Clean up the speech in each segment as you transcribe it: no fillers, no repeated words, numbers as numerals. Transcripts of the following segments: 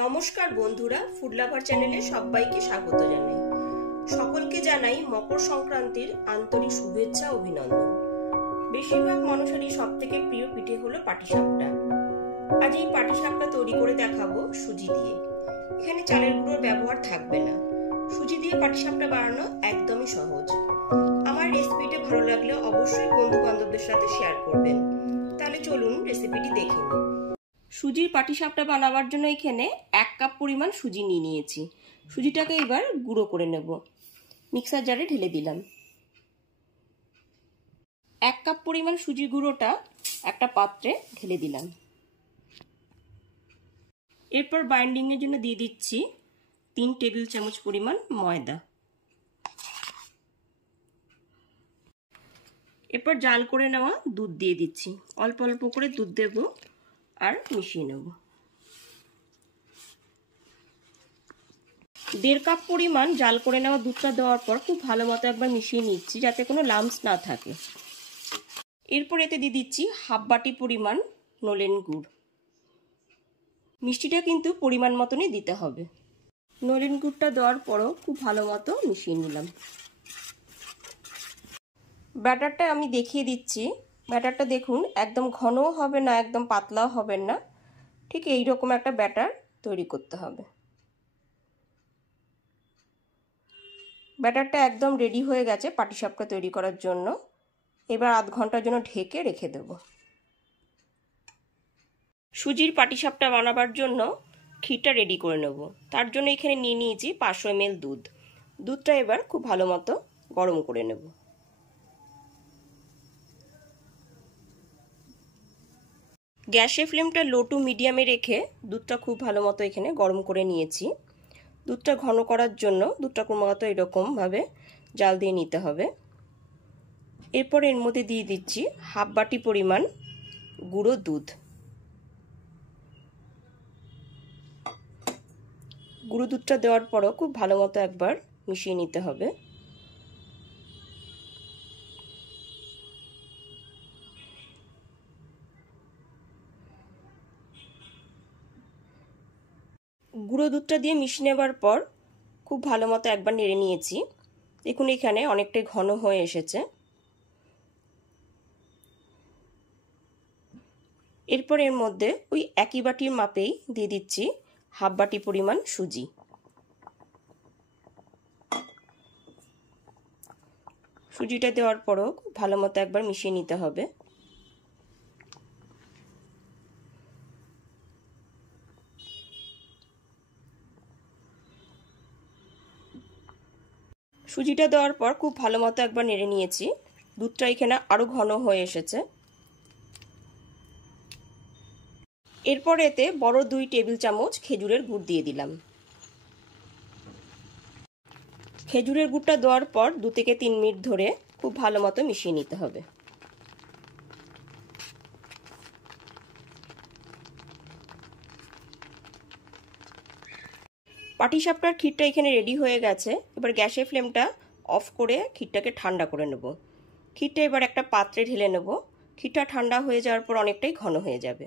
নমস্কার বন্ধুরা, food lover চ্যানেলে সবাইকে স্বাগত জানাই। সকলকে জানাই মকর সংক্রান্তির আন্তরিক শুভেচ্ছা অভিনন্দন। বেশিরভাগ মানুষেরই সবথেকে প্রিয় পিঠে হলো পাটিসাপটা। আজ এই পাটিসাপটা তৈরি করে দেখাবো সুজি দিয়ে। এখানে চালের গুঁড়োর ব্যবহার থাকবে না। সুজি দিয়ে পাটিসাপটা বানানো একদমই সহজ। আমার রেসিপিটি ভালো লাগলে অবশ্যই বন্ধু বান্ধবদের সাথে শেয়ার করবেন। তাহলে চলুন রেসিপিটি দেখে নিই। সুজির পাটিসাপটা বানাবার জন্য এখানে 1 কাপ পরিমাণ সুজি নিয়েছি। সুজিটাকে এবার গুঁড়ো করে নেব। মিক্সার জারে ঢেলে দিলাম। 1 কাপ পরিমাণ সুজি গুঁড়োটা একটা পাত্রে ঢেলে দিলাম। এরপর বাইন্ডিং এর জন্য দিয়ে দিচ্ছি 3 টেবিল চামচ পরিমাণ ময়দা। এরপর জাল করে নেওয়া দুধ দিয়ে দিচ্ছি। অল্প অল্প করে দুধ দেব আর মিশিয়ে নেব। 1.5 কাপ পরিমাণ জাল করে নেওয়া দুধটা দেওয়ার পর খুব ভালো মতো একবার মিশিয়ে নিচ্ছি যাতে কোনো লাম্পস না থাকে। এরপর এতে দিয়ে দিচ্ছি হাফ বাটি পরিমাণ নলেন গুড়। মিষ্টিটা কিন্তু পরিমাণ মতনই দিতে হবে। নলেন গুড়টা দেওয়ার পরও খুব ভালো মতো মিশিয়ে নিলাম। ব্যাটারটা আমি দেখিয়ে দিচ্ছি। ব্যাটারটা দেখুন, একদম ঘনও হবে না, একদম পাতলাও হবে না, ঠিক এই রকম একটা ব্যাটার তৈরি করতে হবে। ব্যাটারটা একদম রেডি হয়ে গেছে পাটিসাপটা তৈরি করার জন্য। এবার আধ ঘন্টার জন্য ঢেকে রেখে দেব। সুজির পাটিসাপটা বানাবার জন্য ক্ষীরটা রেডি করে নেব। তার জন্য এখানে নিয়ে নিয়েছি 500 ml দুধ। দুধটা এবার খুব ভালো মতো গরম করে নেব। গ্যাসের ফ্লেমটা লো টু মিডিয়ামে রেখে দুধটা খুব ভালো মতো এখানে গরম করে নিয়েছি। দুধটা ঘন করার জন্য দুধটা ক্রমাগত এরকমভাবে জাল দিয়ে নিতে হবে। এরপর এর মধ্যে দিয়ে দিচ্ছি হাফ বাটি পরিমাণ গুঁড়ো দুধ। গুঁড়ো দুধটা দেওয়ার পরও খুব ভালো মতো একবার মিশিয়ে নিতে হবে। গুঁড়ো দুধটা দিয়ে মিশিয়ে নেবার পর খুব ভালো মতো একবার নেড়ে নিয়েছি। দেখুন এখানে অনেকটাই ঘন হয়ে এসেছে। এরপর এর মধ্যে ওই একই বাটির মাপেই দিয়ে দিচ্ছি হাফ বাটি পরিমাণ সুজি। সুজিটা দেওয়ার পরও খুব ভালো মতো একবার মিশিয়ে নিতে হবে। সুজিটা দেওয়ার পর খুব ভালো মতো একবার নেড়ে নিয়েছি। দুধটা এখানে আরো ঘন হয়ে এসেছে। এরপর এতে বড় 2 টেবিল চামচ খেজুরের গুড় দিয়ে দিলাম। খেজুরের গুড়টা দেওয়ার পর 2 থেকে 3 মিনিট ধরে খুব ভালো মতো মিশিয়ে নিতে হবে। পাটিসাপটার ক্ষীরটা এখানে রেডি হয়ে গেছে। এবার গ্যাসের ফ্লেমটা অফ করে ক্ষীরটাকে ঠান্ডা করে নেব। ক্ষীরটা এবার একটা পাত্রে ঢেলে নেব। ক্ষীরটা ঠান্ডা হয়ে যাওয়ার পর অনেকটাই ঘন হয়ে যাবে।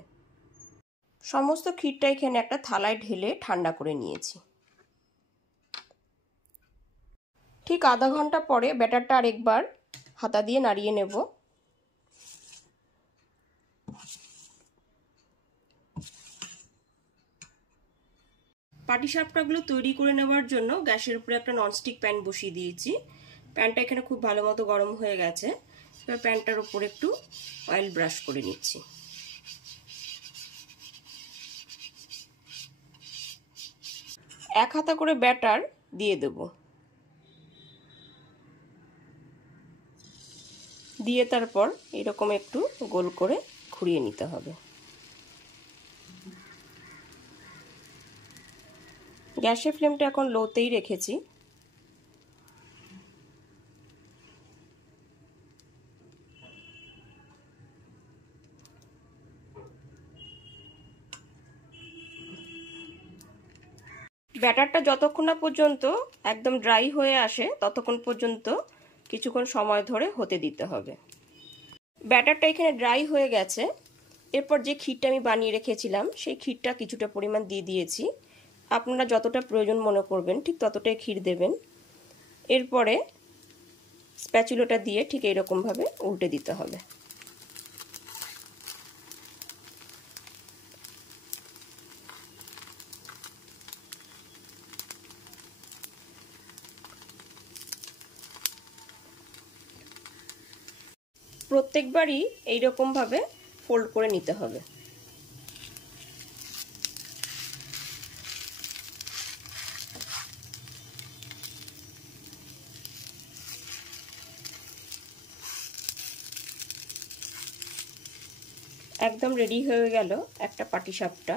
সমস্ত ক্ষীরটা এখানে একটা থালায় ঢেলে ঠান্ডা করে নিয়েছি। ঠিক আধা ঘন্টা পরে ব্যাটারটা আরেকবার হাতা দিয়ে নাড়িয়ে নেব। পাটিসাপটাগুলো তৈরি করে নেওয়ার জন্য গ্যাসের উপরে একটা ননস্টিক প্যান বসিয়ে দিয়েছি। প্যানটা এখানে খুব ভালো মতো গরম হয়ে গেছে। এবার প্যানটার উপর একটু অয়েল ব্রাশ করে নিচ্ছি। এক হাতা করে ব্যাটার দিয়ে দেব। দিয়ে তারপর এরকম একটু গোল করে ঘুরিয়ে নিতে হবে। গ্যাসের ফ্লেমটা এখন লোতেই রেখেছি। ব্যাটারটা যতক্ষণ না পর্যন্ত একদম ড্রাই হয়ে আসে ততক্ষণ পর্যন্ত কিছুক্ষণ সময় ধরে হতে দিতে হবে। ব্যাটারটা এখানে ড্রাই হয়ে গেছে। এরপর যে ক্ষীরটা আমি বানিয়ে রেখেছিলাম সেই ক্ষীরটা কিছুটা পরিমাণ দিয়ে দিয়েছি। আপনারা যতটা প্রয়োজন মনে করবেন ঠিক ততটাই ক্ষীর দেবেন। এরপরে স্প্যাচুলাটা দিয়ে ঠিক এইরকমভাবে উল্টে দিতে হবে। প্রত্যেকবারই এইরকমভাবে ফোল্ড করে নিতে হবে। একদম রেডি হয়ে গেল একটা পাটিসাপটা।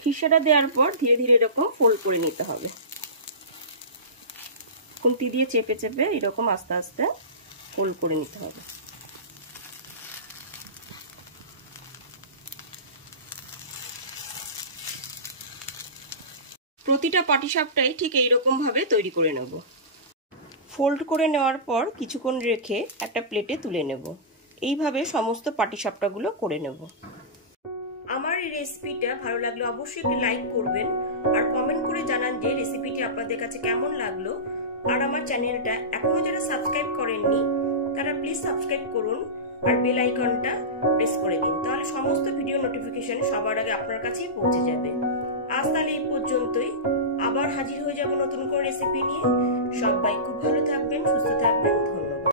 খিসাটা দেওয়ার পর ধীরে ধীরে এরকম ফোল্ড করে নিতে হবে। খুন্তি দিয়ে চেপে চেপে এরকম আস্তে আস্তে ফোল্ড করে নিতে হবে। প্রতিটা পাটিসাপটাই ঠিক এইরকম ভাবে তৈরি করে নেব। ফোল্ড করে নেওয়ার পর কিছুক্ষণ রেখে একটা প্লেটে তুলে নেব। এইভাবে সমস্ত পাটিসাপটাগুলো করে নেব। আমার এই রেসিপিটা ভালো লাগলে অবশ্যই একটি লাইক করবেন আর কমেন্ট করে জানান যে রেসিপিটি আপনাদের কাছে কেমন লাগলো। আর আমার চ্যানেলটা এখনো যারা সাবস্ক্রাইব করেননি তারা প্লিজ সাবস্ক্রাইব করুন আর বেল আইকনটা প্রেস করে দিন, তাহলে সমস্ত ভিডিও নোটিফিকেশন সবার আগে আপনার কাছেই পৌঁছে যাবে। আজ তাহলে এই পর্যন্তই, আবার হাজির হয়ে যাব নতুন কোন রেসিপি নিয়ে। সবাই খুব ভালো থাকবেন, সুস্থ থাকবেন। ধন্যবাদ।